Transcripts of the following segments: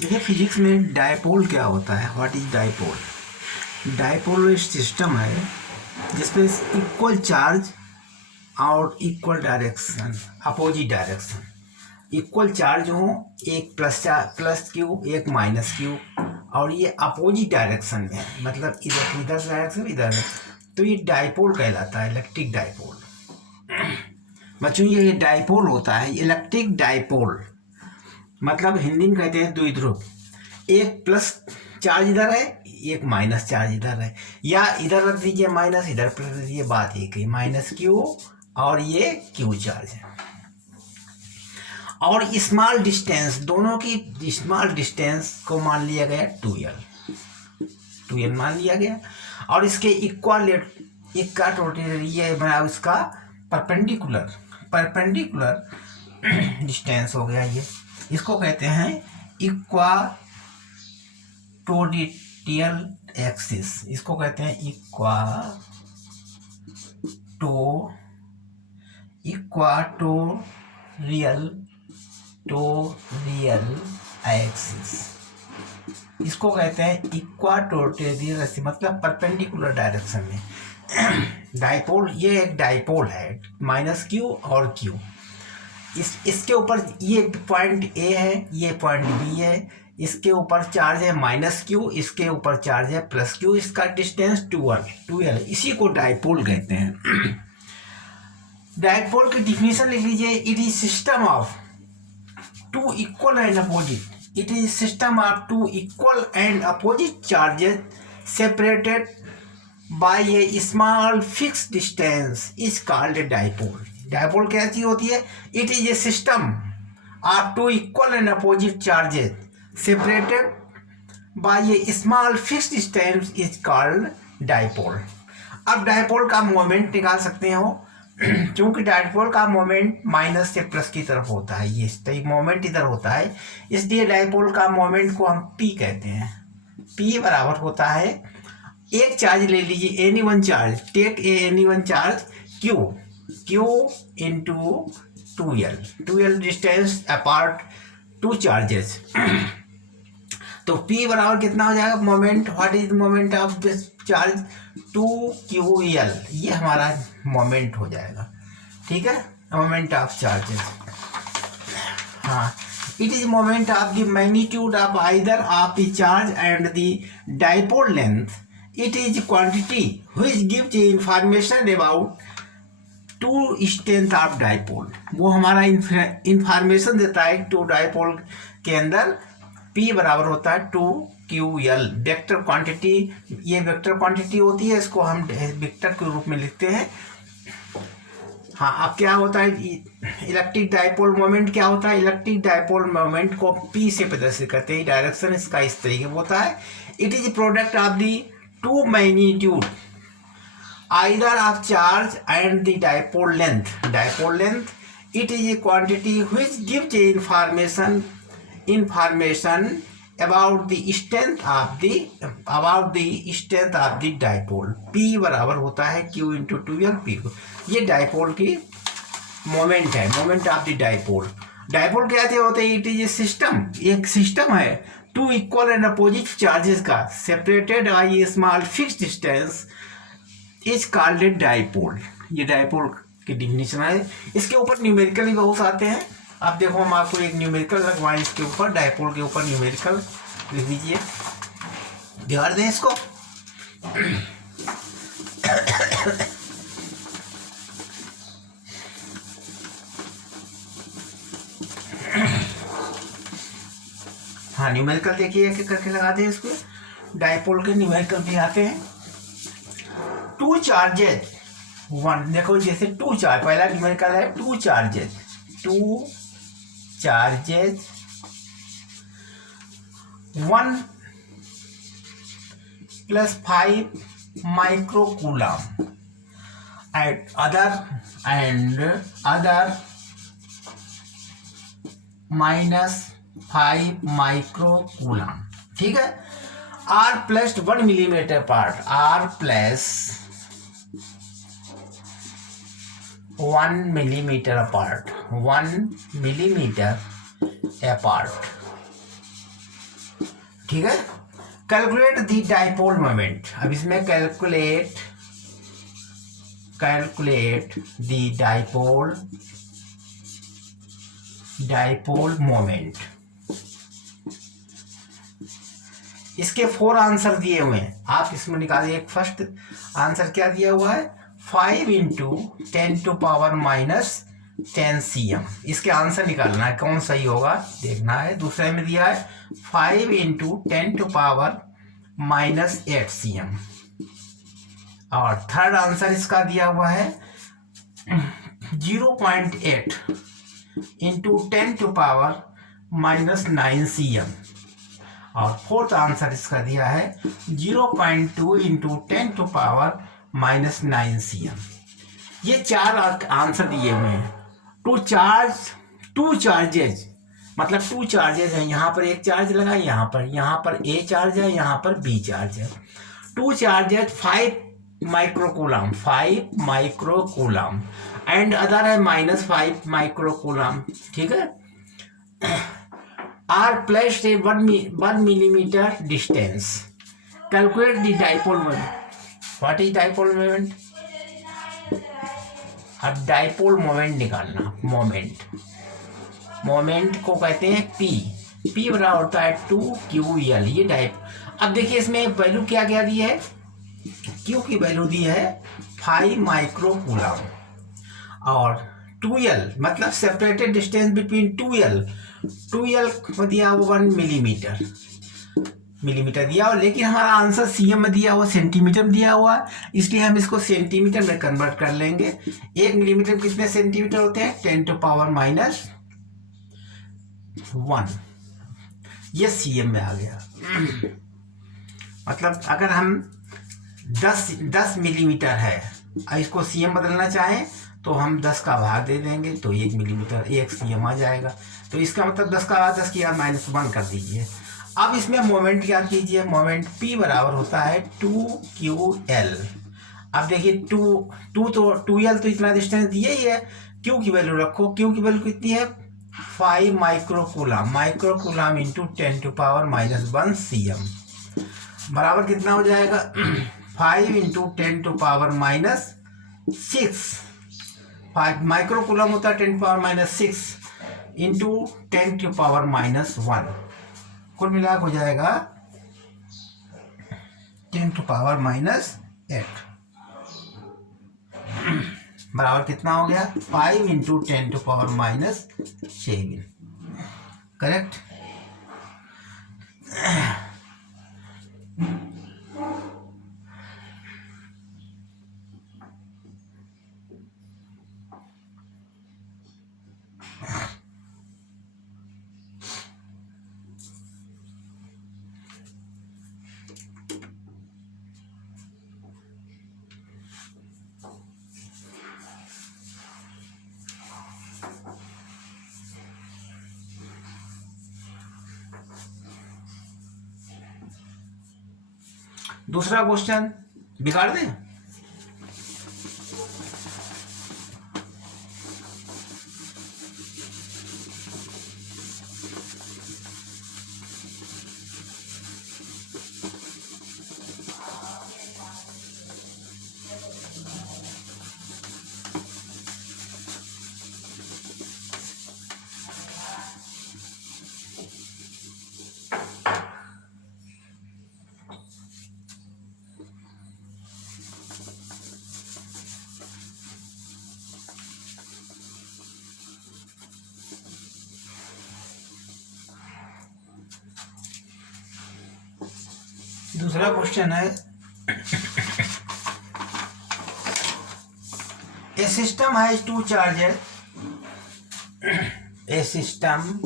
देखिए फिजिक्स में डायपोल क्या होता है, व्हाट इज डायपोल। डायपोल एक सिस्टम है जिसमें इक्वल चार्ज और equal direction, opposite direction, equal charge हो, एक प्लस क्यू एक माइनस क्यू, और ये अपोजिट डायरेक्शन में है, मतलब इधर इधर डायरेक्शन इधर है, तो ये डायपोल कहलाता है, इलेक्ट्रिक डायपोल। बच्चों ये डायपोल होता है, इलेक्ट्रिक डायपोल, मतलब हिंदी में कहते हैं द्विध्रुव। एक प्लस चार्ज इधर है, एक माइनस चार्ज इधर है, या इधर रख दीजिए माइनस, इधर प्लस रख दीजिए, बात एक ही, माइनस क्यू और ये क्यू चार्ज है। और स्मॉल डिस्टेंस, दोनों की स्मॉल डिस्टेंस को मान लिया गया 2l मान लिया गया, और इसके इक्वल ये मतलब इसका परपेंडिकुलर डिस्टेंस हो गया, ये इसको कहते हैं इक्वाटोरियल एक्सिस, इसको कहते हैं इक्वाटोरियल एक्सिस, इसको कहते हैं इक्वाटोरियल एक्सिस, मतलब परपेंडिकुलर डायरेक्शन में। डायपोल, ये एक डायपोल है, माइनस क्यू और क्यू, इसके ऊपर ये पॉइंट ए है, ये पॉइंट बी है, इसके ऊपर चार्ज है माइनस क्यू, इसके ऊपर चार्ज है प्लस क्यू, इसका डिस्टेंस 2l, इसी को डायपोल कहते हैं। डायपोल की डिफिनेशन लिख लीजिए, it is system of two equal and opposite, it is system of two equal and opposite charges separated by a small fixed distance is called a dipole. Dipole क्या चीज होती है? It is a system of two equal and opposite charges separated by a small fixed distance is called dipole. अब dipole का moment निकाल सकते हो, क्योंकि डायपोल का मोमेंट माइनस से प्लस की तरफ होता है, ये मोमेंट इधर होता है, इसलिए डायपोल का मोमेंट को हम पी कहते हैं। पी बराबर होता है, एक चार्ज ले लीजिए, any one charge, take any one charge Q into 2l distance apart two charges, तो P बराबर कितना हो जाएगा? Moment, what is moment of this charge? 2ql, ये हमारा मोमेंट हो जाएगा, ठीक है, मोमेंट ऑफ चार्जेस। हाँ, it is moment of the magnitude of either of the charge and the dipole length, it is quantity which gives information about to strength of dipole, वो हमारा information देता है to dipole के अंदर। P बराबर होता है 2ql, वेक्टर क्वांटिटी, ये वेक्टर क्वांटिटी होती है, इसको हम वेक्टर के रूप में लिखते हैं। हाँ, अब क्या होता है इलेक्ट्रिक डायपोल मोमेंट, क्या होता है? इलेक्ट्रिक डायपोल मोमेंट को P से प्रदर्शित करते हैं, डायरेक्शन इसका इस तरीके होता है। It is product of the two magnitude either of charge and the dipole length, it is a quantity which gives a information about the strength of the dipole। P बराबर होता है Q इंटू 2l P को, ये dipole की moment है, moment of the dipole. Dipole क्या होते हैं? इट इज ए सिस्टम, एक सिस्टम है two equal and opposite charges का separated by a small fixed distance is called a dipole. ये डायपोल की डिफिनेशन है। इसके ऊपर न्यूमेरिकल भी बहुत आते हैं। अब देखो, हम आपको एक न्यूमेरिकल लगवाएं, इसके ऊपर डायपोल के ऊपर न्यूमेरिकल लिख दीजिए, ध्यान दें इसको। हाँ, न्यूमेरिकल देखिए एक करके लगाते हैं इसको। डायपोल के न्यूमेरिकल भी आते हैं। टू चार्जेस वन, देखो जैसे टू चार्ज, पहला न्यूमेरिकल है two charges 1 + 5 microcoulomb and other -5 microcoulomb. ठीक है. R placed 1 millimeter apart. R placed 1 millimeter apart. 1 millimeter apart. ठीक है. Calculate the dipole moment. अब इसमें कैलकुलेट दी डाइपोल मोमेंट. इसके 4 आंसर दिए हुए हैं. आप इसमें निकालिए. एक फर्स्ट आंसर क्या दिया हुआ है? 5 × 10⁻⁻10 cm. इसके आंसर निकालना है, कौन सही होगा देखना है. दूसरे में दिया है 5 × 10⁻⁻8 cm. और थर्ड आंसर इसका दिया हुआ है 0.8 × 10⁻⁻9 cm. और फोर्थ आंसर इसका दिया है 0.2 × 10⁻⁻9 cm. ये 4 आंसर दिए हुए हैं. टू चार्जेज मतलब 2 चार्जेज हैं. यहाँ पर एक चार्ज लगा, यहाँ पर ए चार्ज है, यहाँ पर बी चार्ज है. 2 चार्जेज 5 माइक्रोकूलम एंड अदर है -5 माइक्रोकूलम. ठीक है. Are placed a 1 millimeter distance. Calculate the dipole moment. What is dipole moment? अब डाइपोल मोमेंट निकालना. मोमेंट को कहते हैं पी बराबर होता है 2QL. ये टाइप. अब देखिए इसमें वैल्यू क्या दी है. क्यू की वैल्यू दी है 5 माइक्रोकूलम और 2L मतलब सेपरेटेड डिस्टेंस बिटवीन 2L को दिया हुआ 1 मिलीमीटर दिया हुआ. लेकिन हमारा आंसर सीएम में दिया हुआ, सेंटीमीटर में दिया हुआ, इसलिए हम इसको सेंटीमीटर में कन्वर्ट कर लेंगे. 1 मिलीमीटर कितने सेंटीमीटर होते हैं? 10⁻⁻1. ये सीएम में आ गया. मतलब अगर हम 10 मिलीमीटर है, इसको सीएम बदलना चाहें तो हम 10 का भाग दे देंगे तो 1 मिलीमीटर 1 सीएम आ जाएगा. तो इसका मतलब 10 का भाग 10 की -1 कर दीजिए. अब इसमें मोमेंट क्या कीजिए. मोमेंट P बराबर होता है 2QL. अब देखिए 2L तो इतना डिस्टेंस दिया ही है. Q की वैल्यू रखो. Q की वैल्यू कितनी है? 5 माइक्रोकूलम × 10⁻⁻1 cm बराबर कितना हो जाएगा? 5 × 10⁻⁻6. 5 माइक्रोकूलम होता है 10⁻⁻6 × 10⁻⁻1. कुल मिला हो जाएगा 10⁻�8 बराबर कितना हो गया? 5 × 10⁻⁷. करेक्ट. दूसरा क्वेश्चन बिगाड़ दें. दूसरा क्वेश्चन है a system has 2 charges. A system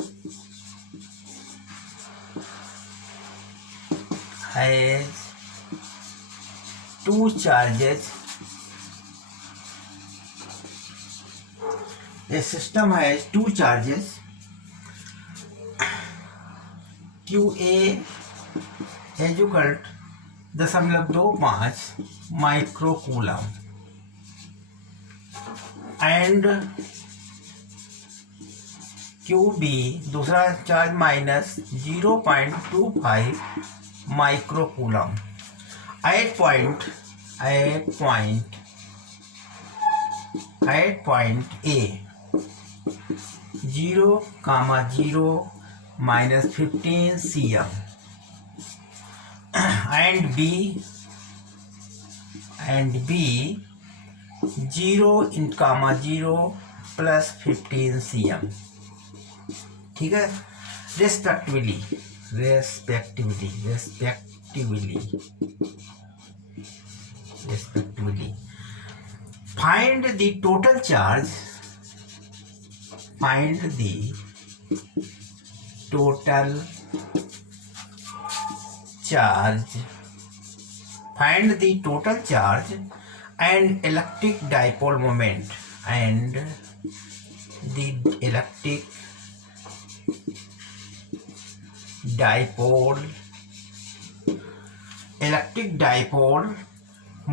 has two charges, a system has two charges QA is equal 0.25 microcoulomb and QB दूसरा charge minus 0.25 microcoulomb at point A 0,0 minus 15 cm and B 0,0 plus 15 cm. ठीक है, respectively find the total charge and electric dipole moment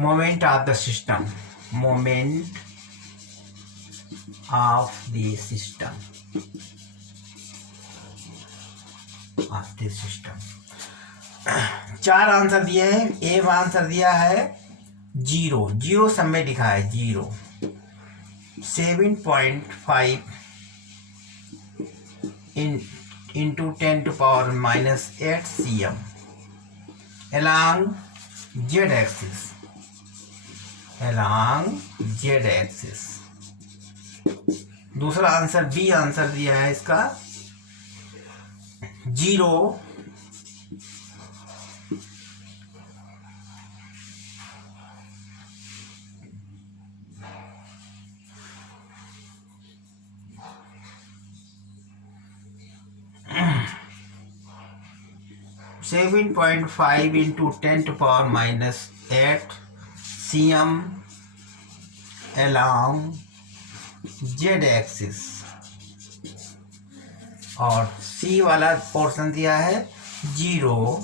moment of the system चार answer दिए हैं। A answer दिया है 0 सब में लिखा है 0 7.5 into 10 to power minus 8 cm along z axis। दूसरा आंसर बी आंसर दिया है इसका 0 7.5 into 10 to power minus 8 cm along z axis और सी वाला पोर्शन दिया है 0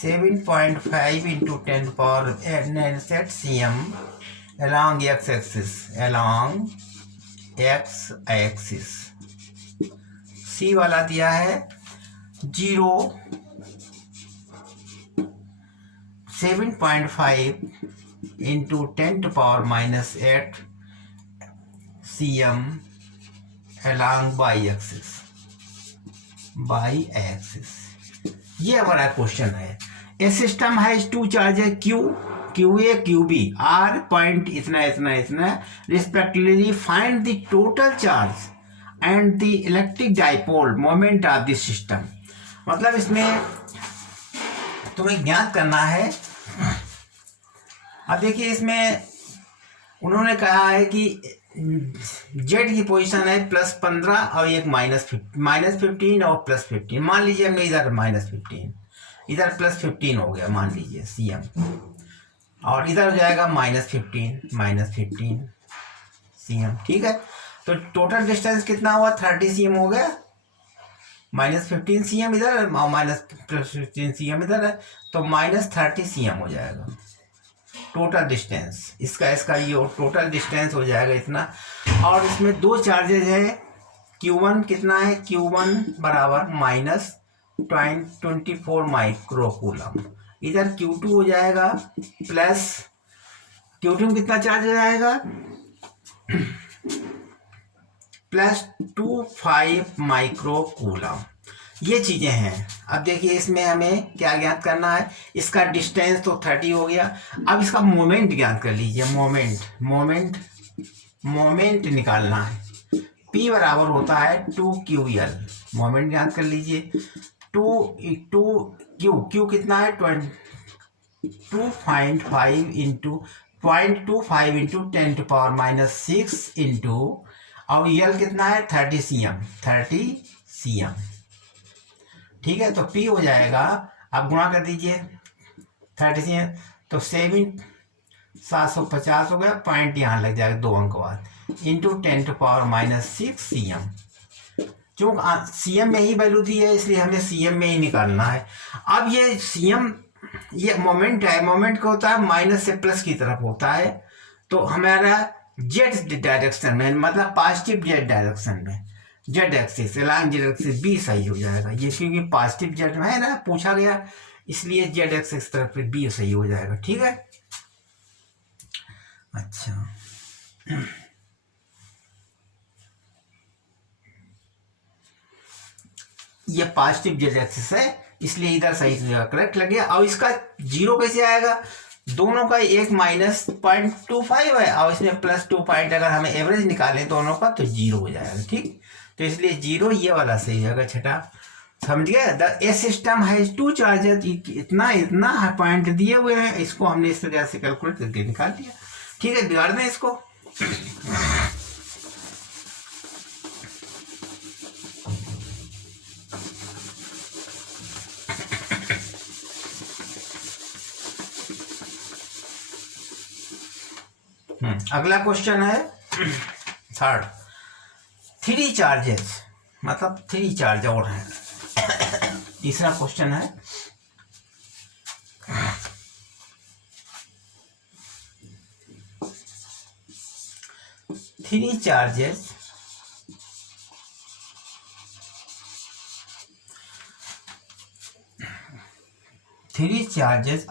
7.5 into 10 to power minus 8 cm along x axis। सी वाला दिया है 0 7.5 into 10 to power minus 8 cm along y axis। ये हमारा क्वेश्चन है। ए सिस्टम है two charges QA QB are point इतना respectively find the total charge and the electric dipole moment of the system. मतलब इसमें तुम्हें ज्ञात करना है। अब देखिए इसमें उन्होंने कहा है कि जेड की पोजीशन है +15 और एक -15 और +15। मान लीजिए हमने इधर -15 इधर +15 हो गया मान लीजिए cm और इधर हो जाएगा -15 cm। ठीक है, तो टोटल डिस्टेंस कितना हुआ 30 cm हो गया। -15 cm इधर और -15 cm इधर है तो -30 cm हो जाएगा टोटल डिस्टेंस। इसका ये टोटल डिस्टेंस हो जाएगा इतना। और इसमें दो चार्जेज है Q1 कितना है Q1 बराबर -24 माइक्रोकूलम। इधर Q2 हो जाएगा प्लस Q2 में कितना चार्ज हो जाएगा +25 माइक्रोकूलम। ये चीज़ें हैं। अब देखिए इसमें हमें क्या ज्ञात करना है। इसका डिस्टेंस तो 30 हो गया। अब इसका मोमेंट ज्ञात कर लीजिए। मोमेंट निकालना है। P बराबर होता है 2QL। मोमेंट ज्ञात कर लीजिए 2Q कितना है 2.5 into 0.25 into 10 to power -6 into और यल कितना है 30 cm। ठीक है, तो P हो जाएगा, आप गुणा कर दीजिए 36 है तो 750 हो गया, पॉइंट यहाँ लग जाएगा 2 अंक बाद, इंटू 10⁻⁻6 cm। क्योंकि cm में ही वैल्यू दी है इसलिए हमें cm में ही निकालना है। अब ये cm ये मोमेंट है, मोमेंट क्या होता है माइनस से प्लस की तरफ होता है, तो हमारा जेड डायरेक्शन में मतलब पॉजिटिव जेड डायरेक्शन में, Z axis along Z axis बी सही हो जाएगा। ये क्योंकि पॉजिटिव जेड में है ना पूछा गया, इसलिए जेड एक्सिस तरफ बी सही हो जाएगा। ठीक है, अच्छा ये पॉजिटिव जेड एक्सिस है इसलिए इधर सही हो जाएगा, करेक्ट लग गया। और इसका जीरो कैसे आएगा, दोनों का एक माइनस 0.25 है और इसमें प्लस 2 पॉइंट, अगर हमें एवरेज निकालें दोनों का तो जीरो हो जाएगा। ठीक, तो इसलिए जीरो ये वाला सही हो जाएगा छठा, समझ गए। The A system has 2 charges, इतना इतना पॉइंट दिए हुए हैं, इसको हमने इस तरह से कैलकुलेट करके निकाल दिया। ठीक है, बिगाड़ दें इसको। अगला क्वेश्चन है थर्ड, 3 चार्जेस मतलब 3 चार्ज और हैं। तीसरा क्वेश्चन है 3 charges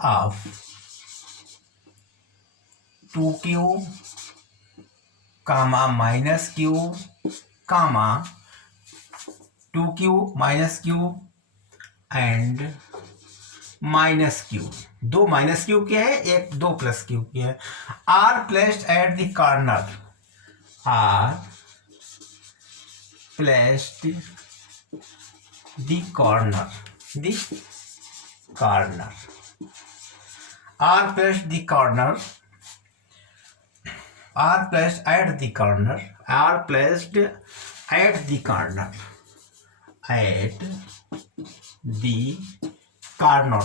of 2q, minus q, 2q minus q and minus q। 2 minus Q के है, एक 2 प्लस क्यू के है। Are placed at the corner, are placed the corner, are placed the corner, are placed at the corner, are placed at the corner, at the corner,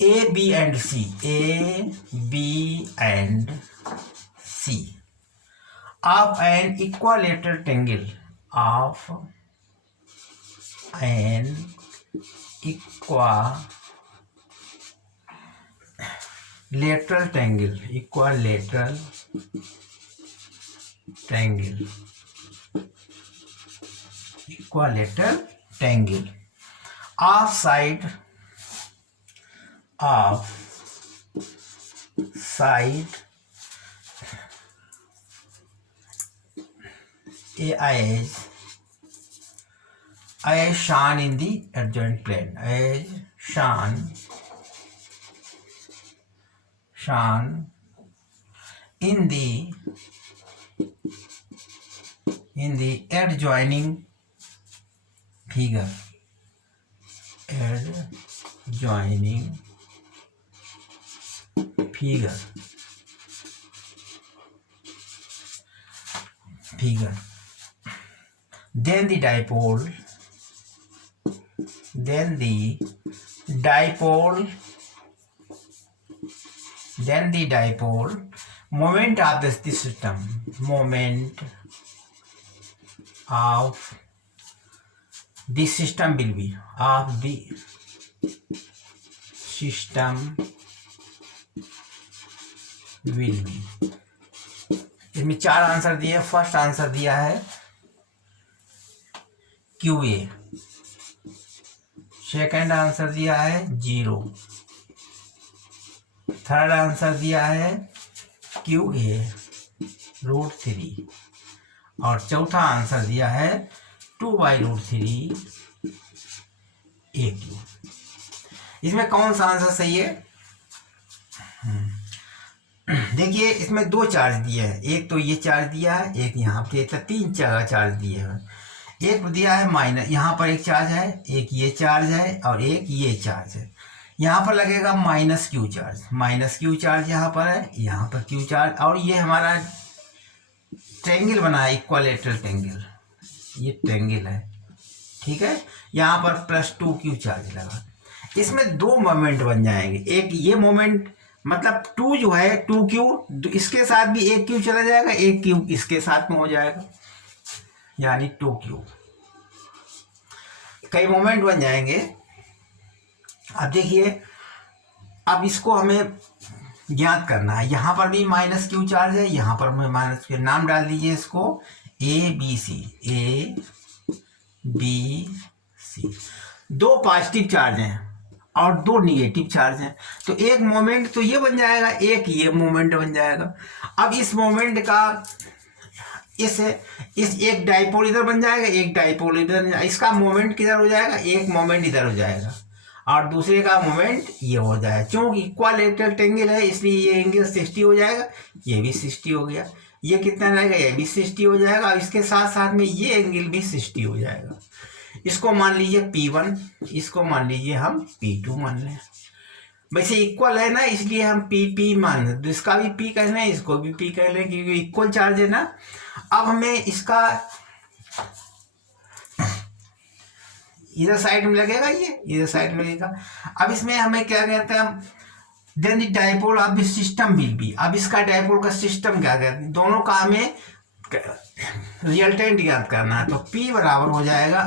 A, B and C, A, B and C of an equilateral triangle, of an equilateral triangle, equilateral triangle, equilateral triangle of side as shown in the adjoint plane, as shown in the adjoining figure, adjoining figure, then the dipole, moment of the system, moment of the system will be, of the system will be। इसमें 4 answer दिए। First answer दिया है QA, second answer दिया है 0, third answer दिया है QA √3 और चौथा आंसर दिया है 2/√3 AQ। इसमें कौन सा आंसर सही है? देखिए इसमें 2 चार्ज दिए हैं, एक तो ये चार्ज दिया है, एक यहाँ पे 3 चार्ज दिए हैं। एक दिया है माइनस, यहाँ पर एक चार्ज है, एक ये चार्ज है और एक ये चार्ज है। यहाँ पर लगेगा माइनस क्यू चार्ज यहाँ पर है, यहाँ पर क्यू चार्ज, और ये हमारा ट्रायंगल बना है, इक्विलेटरल ट्रायंगल, ये ट्रायंगल है। ठीक है, यहाँ पर +2 क्यू चार्ज लगा। इसमें दो मोमेंट बन जाएंगे। एक ये मोमेंट मतलब 2 जो है 2q, इसके साथ भी एक q चला जाएगा, एक q इसके साथ में हो जाएगा, यानी 2q। कई मोमेंट बन जाएंगे। अब देखिए, अब इसको हमें ज्ञात करना है। यहाँ पर भी -q चार्ज है, यहाँ पर मैं -q, नाम डाल दीजिए इसको ABC। दो पॉजिटिव चार्ज हैं और दो निगेटिव चार्ज हैं, तो एक मोमेंट तो ये बन जाएगा, एक ये मोमेंट बन जाएगा। अब इस मोमेंट का इस एक डाइपोल इधर बन जाएगा, एक डाइपोल इधर, इसका मोमेंट किधर हो जाएगा, एक मोमेंट इधर हो जाएगा और दूसरे का मोमेंट ये हो जाएगा। क्योंकि इक्वालेटरल एंगल है इसलिए ये एंगल 60 हो जाएगा, ये भी 60 हो गया। ये कितना रहेगा, ये भी 60 हो जाएगा और इसके साथ साथ में ये एंगल भी 60 हो जाएगा। इसको मान लीजिए P1, इसको मान लीजिए हम P2 मान लें। वैसे इक्वल है ना, इसलिए हम P मान लें, तो इसका भी P कह लें, इसको भी P कह लें, क्योंकि इक्वल चार्ज है ना। अब हमें इसका इधर साइड में लगेगा, ये इधर साइड में लगेगा। अब इसमें हमें क्या कहते हैं, then the dipole of the system will be. अब इसका डाइपोल का सिस्टम क्या कहते हैं, दोनों का हमें रिजल्टेंट ज्ञात करना है। तो P बराबर हो जाएगा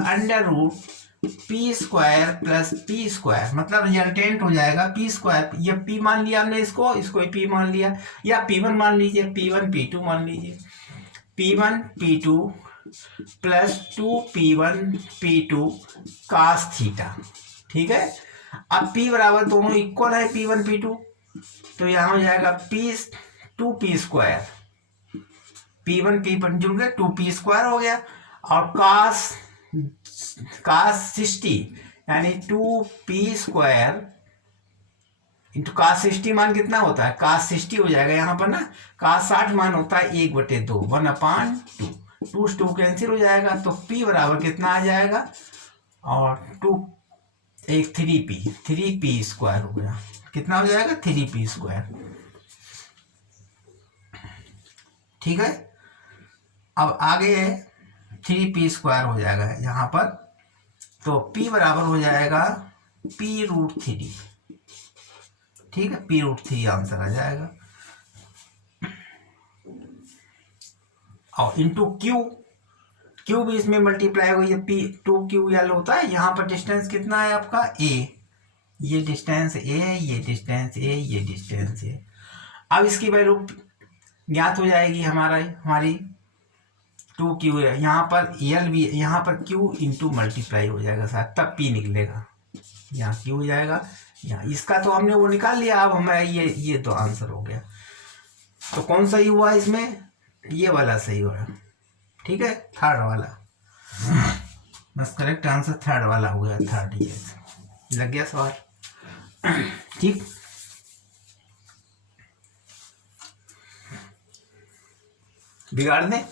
√p² प्लस p², मतलब रिजल्टेंट हो जाएगा p²। ये P मान लिया हमने, इसको P मान लिया, या P1 मान लीजिए, P1 P2 मान लीजिए, P1 P2 plus 2P1 P2 cos theta. ठीक है। अब P बराबर दोनों इक्वल है, P1 P2, तो यहाँ हो जाएगा P2p², P1 P1 जुड़ गए, 2p² हो गया, और cos 60 यानी 2p² इंटू cos 60 मान कितना होता है, cos 60 हो जाएगा यहाँ पर ना, cos 60 मान होता है 1/2, 1/2, 2 कैंसिल हो जाएगा, तो P बराबर कितना आ जाएगा, और 3p² हो गया, कितना हो जाएगा 3p²। ठीक है। अब आगे 3p² हो जाएगा यहाँ पर, तो P बराबर हो जाएगा p√3। ठीक है, p√3 आंसर आ जाएगा, और इंटू Q भी इसमें मल्टीप्लाई हो, ये P2QL होता है। यहाँ पर डिस्टेंस कितना है आपका A, ये डिस्टेंस A, ये डिस्टेंस A, ये डिस्टेंस A। अब इसकी वैल्यू ज्ञात हो जाएगी हमारी 2Q है, यहाँ पर L भी, यहाँ पर Q इंटू मल्टीप्लाई हो जाएगा साथ, तब P निकलेगा, यहाँ Q हो जाएगा, यहाँ इसका तो हमने वो निकाल लिया। अब हमारा ये तो आंसर हो गया। तो कौन सही हुआ इसमें, ये वाला सही हुआ। ठीक है, थर्ड वाला, बस करेक्ट आंसर थर्ड वाला हो गया, थर्ड। ये लग गया सवाल। ठीक, बिगाड़ दें।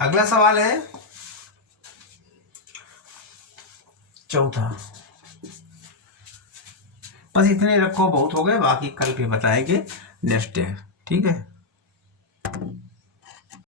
अगला सवाल है चौथा। बस इतने रखो, बहुत हो गए, बाकी कल फिर बताएंगे नेक्स्ट डे। ठीक है।